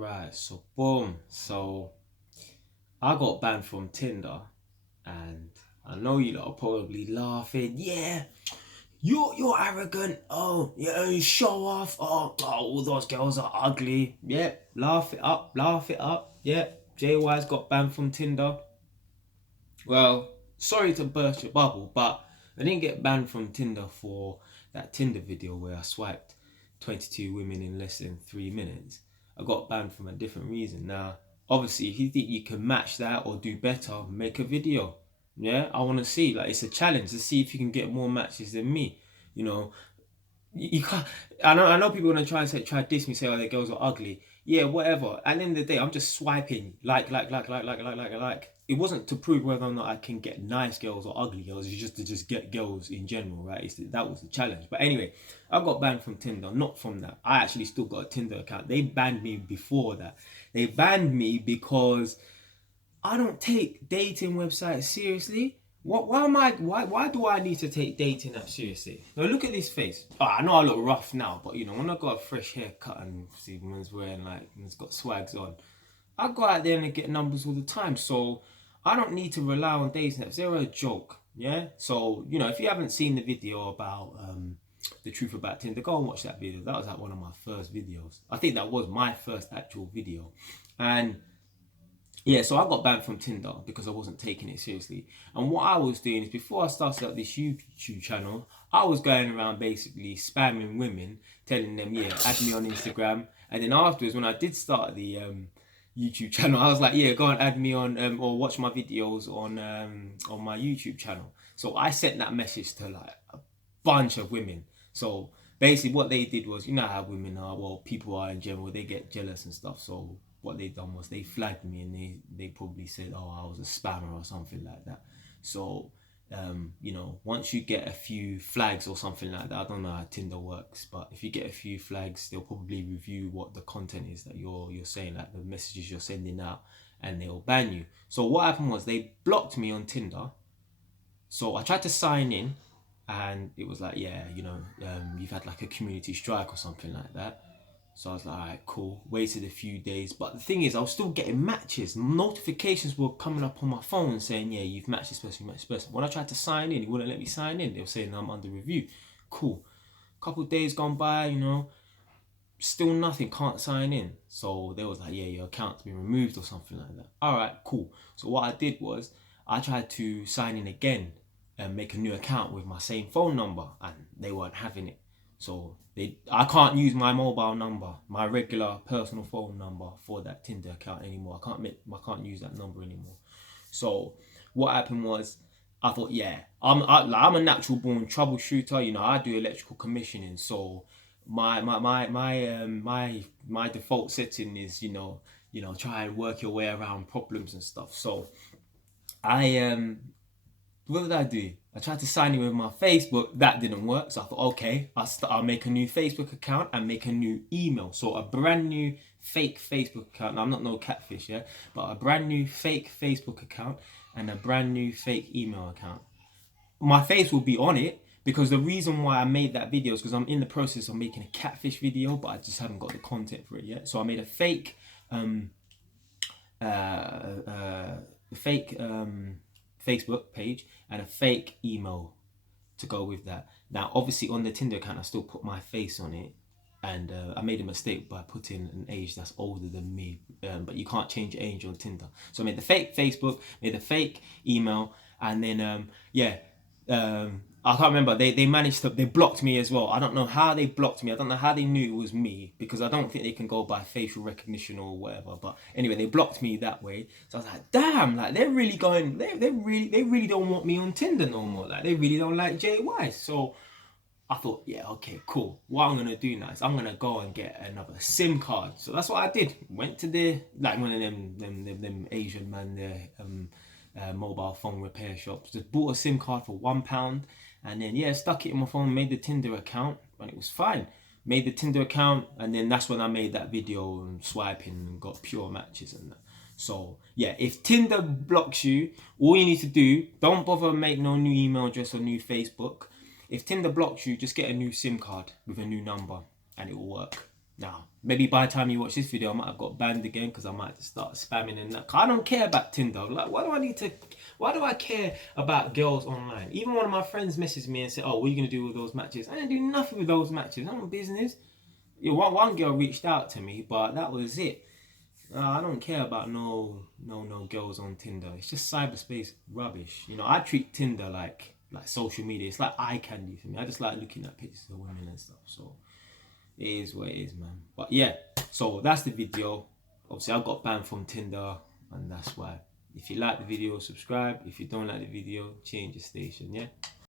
Right, so boom. So I got banned from Tinder, and I know you lot are probably laughing. Yeah, you're arrogant. Oh, yeah, you show off. Oh, all those girls are ugly. Yeah, laugh it up, laugh it up. Yeah, JY's got banned from Tinder. Well, sorry to burst your bubble, but I didn't get banned from Tinder for that Tinder video where I swiped 22 women in less than 3 minutes. I got banned from a different reason. Now, obviously, if you think you can match that or do better, make a video. Yeah, I want to see. Like, it's a challenge to see if you can get more matches than me. You know, you can't. I know people gonna try to diss me, say, oh, the girls are ugly. Yeah, whatever. At the end of the day, I'm just swiping like. It wasn't to prove whether or not I can get nice girls or ugly girls. It's just to just get girls in general, right? That was the challenge. But anyway, I got banned from Tinder. Not from that. I actually still got a Tinder account. They banned me before that. They banned me because I don't take dating websites seriously. What? Why am I? Why do I need to take dating apps seriously? Now look at this face. Oh, I know I look rough now, but you know when I got a fresh haircut and see man's wearing man's got swags on, I go out there and get numbers all the time. So I don't need to rely on dating apps. They're a joke. Yeah. So you know if you haven't seen the video about the truth about Tinder, go and watch that video. That was like one of my first videos. I think that was my first actual video, and yeah, so I got banned from Tinder because I wasn't taking it seriously. And what I was doing is before I started up this YouTube channel, I was going around basically spamming women, telling them, yeah, add me on Instagram. And then afterwards, when I did start the YouTube channel, I was like, yeah, go and add me on or watch my videos on my YouTube channel. So I sent that message to like a bunch of women. So basically what they did was, you know how women are, well, people are in general, they get jealous and stuff. So what they done was they flagged me and they probably said, oh, I was a spammer or something like that. So, you know, once you get a few flags or something like that, I don't know how Tinder works, but if you get a few flags, they'll probably review what the content is that you're saying, like the messages you're sending out, and they'll ban you. So what happened was they blocked me on Tinder. So I tried to sign in, and it was like, yeah, you know, you've had like a community strike or something like that. So I was like, alright, cool. Waited a few days. But the thing is, I was still getting matches. Notifications were coming up on my phone saying, yeah, you've matched this person, you matched this person. When I tried to sign in, he wouldn't let me sign in. They were saying I'm under review. Cool. Couple of days gone by, you know, still nothing, can't sign in. So they was like, yeah, your account's been removed or something like that. Alright, cool. So what I did was, I tried to sign in again and make a new account with my same phone number, and they weren't having it. So I can't use my mobile number, my regular personal phone number for that Tinder account anymore. I can't use that number anymore. So what happened was, I thought, yeah, I'm a natural born troubleshooter. You know, I do electrical commissioning. So my default setting is try and work your way around problems and stuff. So I what did I do? I tried to sign in with my Facebook. That didn't work. So I thought, okay, I'll make a new Facebook account and make a new email. So a brand new fake Facebook account. Now, I'm not no catfish, yeah, but a brand new fake Facebook account and a brand new fake email account. My face will be on it because the reason why I made that video is because I'm in the process of making a catfish video, but I just haven't got the content for it yet. So I made a fake Facebook page and a fake email to go with that. Now, obviously, on the Tinder account, I still put my face on it, and I made a mistake by putting an age that's older than me. But you can't change your age on Tinder. So I made the fake Facebook, made the fake email, and then I can't remember. They managed to, they blocked me as well. I don't know how they blocked me. I don't know how they knew it was me, because I don't think they can go by facial recognition or whatever. But anyway, they blocked me that way. So I was like, damn, like they're really going, they really don't want me on Tinder no more. Like they really don't like JY. So I thought, yeah, okay, cool. What I'm gonna do now is I'm gonna go and get another SIM card. So that's what I did. Went to the one of them Asian man there, mobile phone repair shops. Just bought a SIM card for £1, and then yeah, stuck it in my phone. Made the Tinder account, and it was fine. Made the Tinder account, and then that's when I made that video and swiping and got pure matches and that. So yeah, if Tinder blocks you, all you need to do, don't bother make no new email address or new Facebook. If Tinder blocks you, just get a new SIM card with a new number and it will work. Now, maybe by the time you watch this video, I might have got banned again because I might just start spamming and that. I don't care about Tinder. Like, why do I care about girls online? Even one of my friends messaged me and said, oh, what are you going to do with those matches? I didn't do nothing with those matches. I'm on business. Yeah, one girl reached out to me, but that was it. I don't care about no girls on Tinder. It's just cyberspace rubbish. You know, I treat Tinder like social media. It's like eye candy for me. I just like looking at pictures of women and stuff. So it is what it is, man. But yeah, so that's the video. Obviously, I got banned from Tinder, and that's why. If you like the video, subscribe. If you don't like the video, change the station, yeah?